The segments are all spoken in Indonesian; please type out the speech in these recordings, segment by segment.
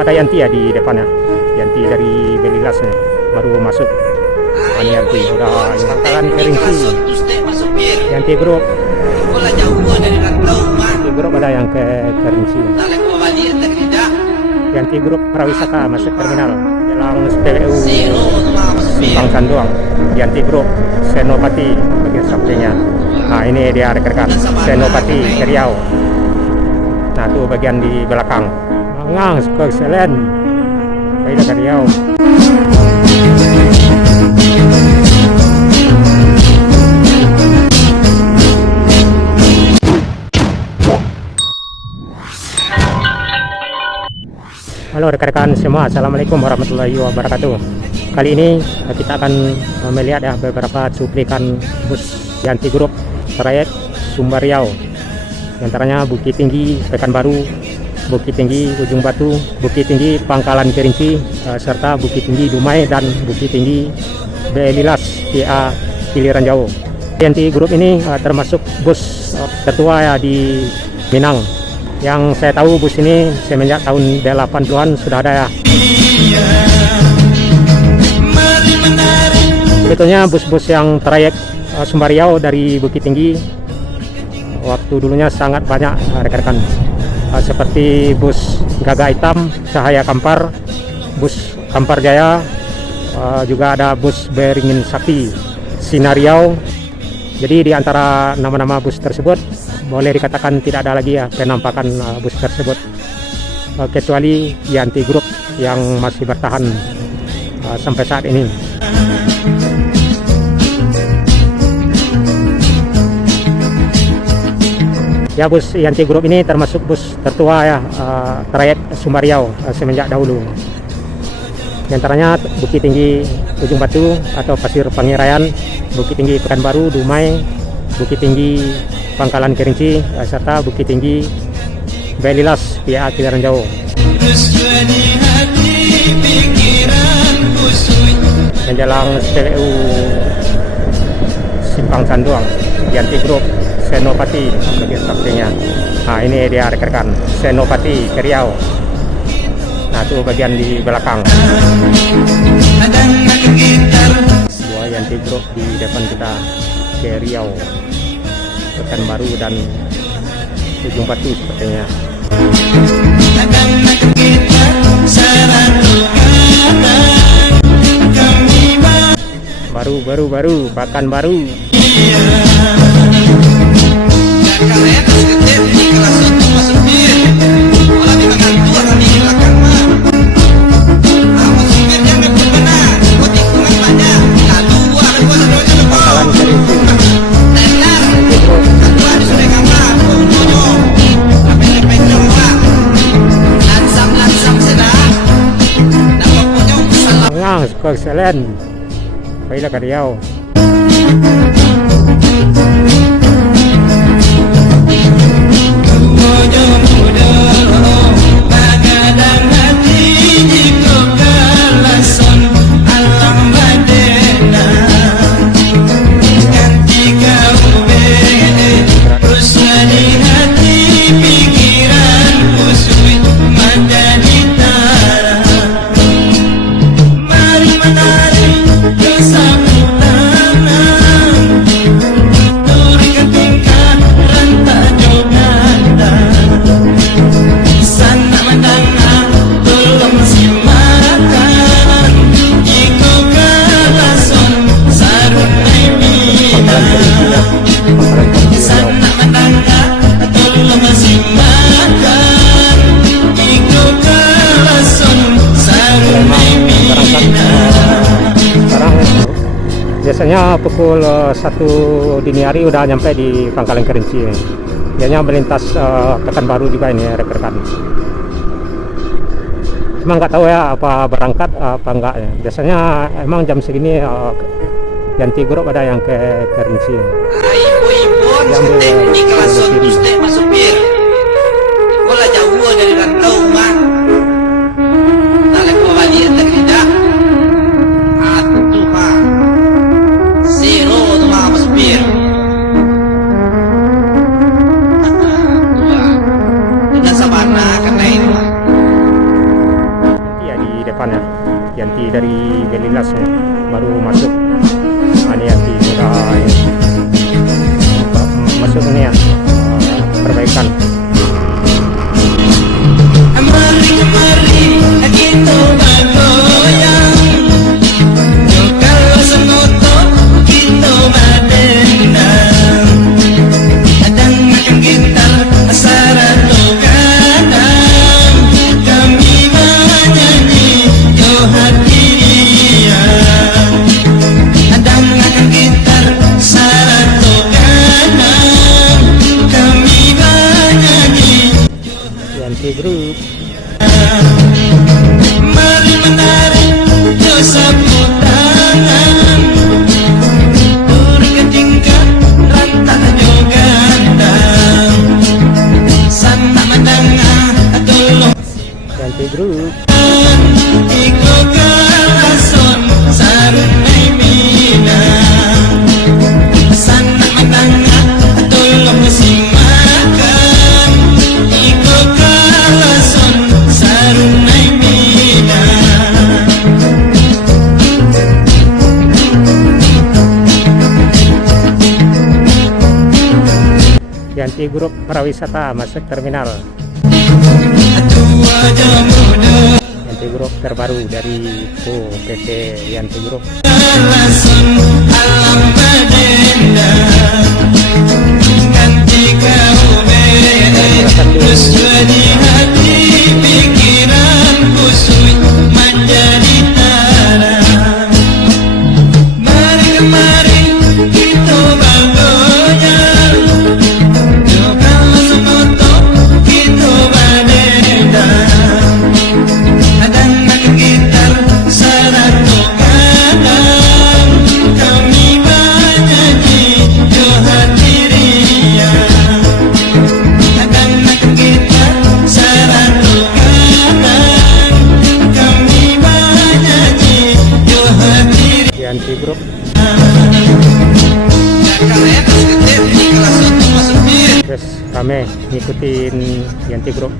ada Yanti ya di depannya. Yanti dari Belilas nih, baru masuk. Ini Yanti udah pangkalan Kerinci. Yanti Group. Yanti Group ada yang ke Kerinci. Yanti Group Prawisata masuk terminal. Jalan SPBU Simpang Sanduang. Yanti Group Senopati bagian sampingnya. Nah ini dia rekan-rekan Senopati Riau. Nah tuh bagian di belakang. Ngang excellent. Baik dari Riau. Halo rekan-rekan semua, assalamualaikum warahmatullahi wabarakatuh. Kali ini kita akan melihat ya beberapa cuplikan bus Yanti Group trayek Sumber Riau. Di antaranya Bukit Tinggi Pekanbaru, Bukit Tinggi Ujung Batu, Bukit Tinggi Pangkalan Kerinci, serta Bukit Tinggi Dumai dan Bukit Tinggi Belilas PA Piliran Jauh. Yanti Group ini termasuk bus tertua ya di Minang. Yang saya tahu bus ini semenjak tahun 80-an sudah ada ya. Sebetulnya bus-bus yang trayek Sumber Riau dari Bukit Tinggi waktu dulunya sangat banyak rekan-rekan. Seperti bus Gagak Hitam, Cahaya Kampar, bus Kampar Jaya, juga ada bus Beringin Sakti, Sinar Riau. Jadi di antara nama-nama bus tersebut boleh dikatakan tidak ada lagi ya penampakan bus tersebut, kecuali Yanti Group yang masih bertahan sampai saat ini. Ya bus Yanti Group ini termasuk bus tertua ya trayek Sumber Riau semenjak dahulu. Di antaranya Bukit Tinggi Ujung Batu atau Pasir Pangirayan, Bukit Tinggi Pekanbaru, Dumai, Bukit Tinggi Pangkalan Kerinci, serta Bukit Tinggi Belilas PA Piliran Jauh. Dan jalan SPBU Simpang Sanduang, Yanti Group Senopati bagian sampingnya. Nah ini dia rekan-rekan Senopati Riau. Nah itu bagian di belakang. Dua Yanti Group di depan kita ke Riau, Pekanbaru dan Ujung Batu sepertinya. Baru Pekanbaru. Excellent. Baiklah ke Riau. Biasanya pukul 1 dini hari udah nyampe di Pangkalan Kerinci. Biasanya melintas Pekanbaru juga ini rekan-rekan. Cuma nggak tahu ya apa berangkat apa enggak ya. Biasanya emang jam segini Yanti Group ada yang ke Kerinci. Yang masuk bir. Bola jauh dari rantau mah. depan ya. Yanti dari Belilas nih, baru masuk. Nah, ini Yanti sudah masuk ini ya, perbaikan. Yanti Group. Mari menarik sapu tangan, berketingkat rantak jogandang, sana madanga tolong Yanti Group. iko kalason sarunay minang, sana madanga tolong simakan, iko kalason sarunay minang. Yanti Group Pariwisata masuk terminal. Yanti Group terbaru dari PT Yanti Group. Alasan alam badenda ganti kau terus jadi hati pikiran kusui menjadi tanah. Mari kemari kita bangonya, kalau semoto kita badenda. Adang gitar saratu kadang kami bernyanyi Johan Diriya. Adang gitar saratu kadang kami bernyanyi Johan Diriya. Yanti Group. Terus kami ngikutin Yanti Group.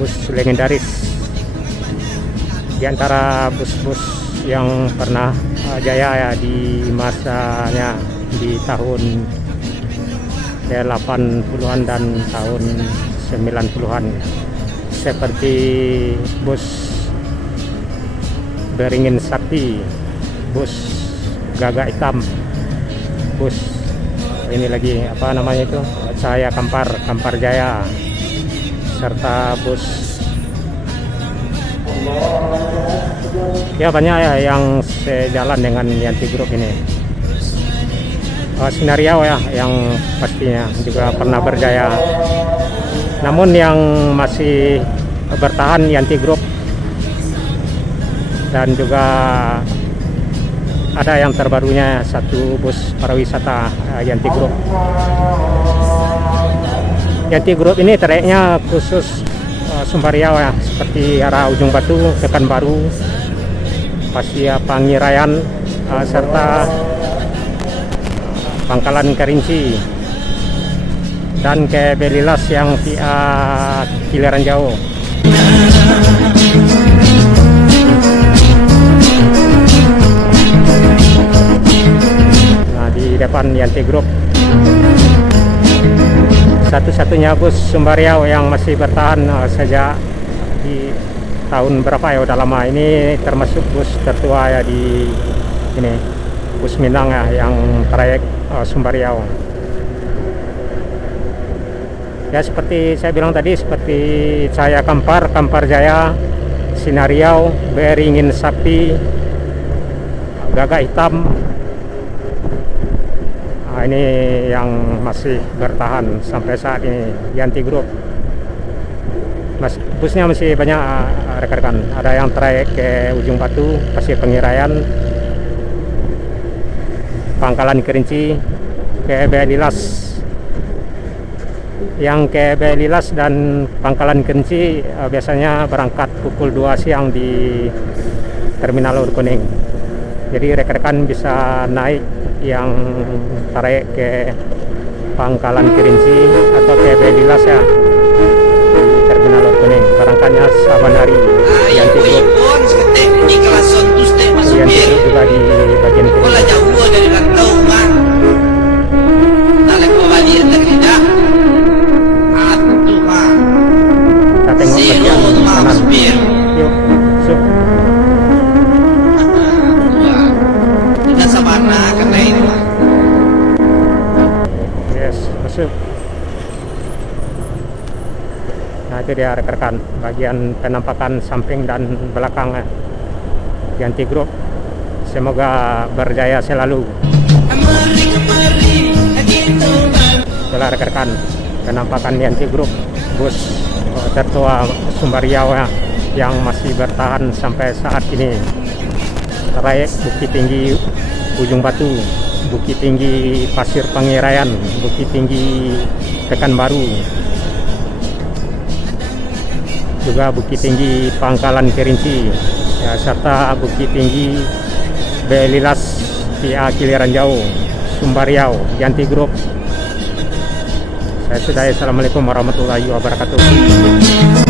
Bus legendaris di antara bus-bus yang pernah jaya ya di masanya di tahun 80-an dan tahun 90-an, seperti bus Beringin Sakti, bus Gagak Hitam, bus ini lagi apa namanya itu, Cahaya Kampar Jaya, serta bus ya banyak ya yang sejalan dengan Yanti Group ini. Sinario ya yang pastinya juga pernah berjaya, namun yang masih bertahan Yanti Group, dan juga ada yang terbarunya satu bus pariwisata Yanti Group. Yanti Group ini trayeknya khusus Sumber Riau ya, seperti arah Ujung Batu, Pekanbaru, Pasia Pangirayan, serta Pangkalan Kerinci, dan ke Belilas yang via Kiliran Jauh. Nah, di depan Yanti Group, satu-satunya bus Sumber Riau yang masih bertahan sejak di tahun berapa ya, udah lama. Ini termasuk bus tertua ya di ini, bus Minang ya, yang trayek Sumber Riau. Ya seperti saya bilang tadi, seperti Cahaya Kampar Jaya, Sinar Riau, Beringin Sakti, Gagak Hitam. Nah, ini yang masih bertahan sampai saat ini Yanti Group. Busnya masih banyak rekan-rekan. Ada yang trayek ke Ujung Batu, Pasir Pengirayan, Pangkalan Kerinci, ke Belilas. Yang ke Belilas dan Pangkalan Kerinci biasanya berangkat pukul 2 siang di Terminal Ur Kuning. Jadi rekan-rekan bisa naik yang trayek ke Pangkalan Kerinci atau ke Belilas ya, di Terminal Ur Kuning. Berangkatnya saban hari. Yanti Group. pun seketik di kelas sontus teh masuk Yanti bir. Group juga di bagian Kau kiri. lah jauh dari rantau mah. Nalek kau balik tak kerja. Atuh mah. Kita tengok Zero bagian tu mah kanan. masuk bir. Yuk, masuk. Tidak sabana karena ini mah. Yes, masuk. Nah itu dia rekan-rekan bagian penampakan samping dan belakang Yanti Group. Semoga berjaya selalu. Itulah rekan-rekan penampakan Yanti Group, bus tertua Sumber Riau yang masih bertahan sampai saat ini. Trayek Bukit Tinggi Ujung Batu, Bukit Tinggi Pasir Pengiraian, Bukit Tinggi Pekanbaru, juga Bukit Tinggi Pangkalan Kerinci, ya, serta Bukit Tinggi Belilas PA Kiliran Jauh, Sumber Riau, Yanti Group. Saya sudahi. Assalamualaikum warahmatullahi wabarakatuh.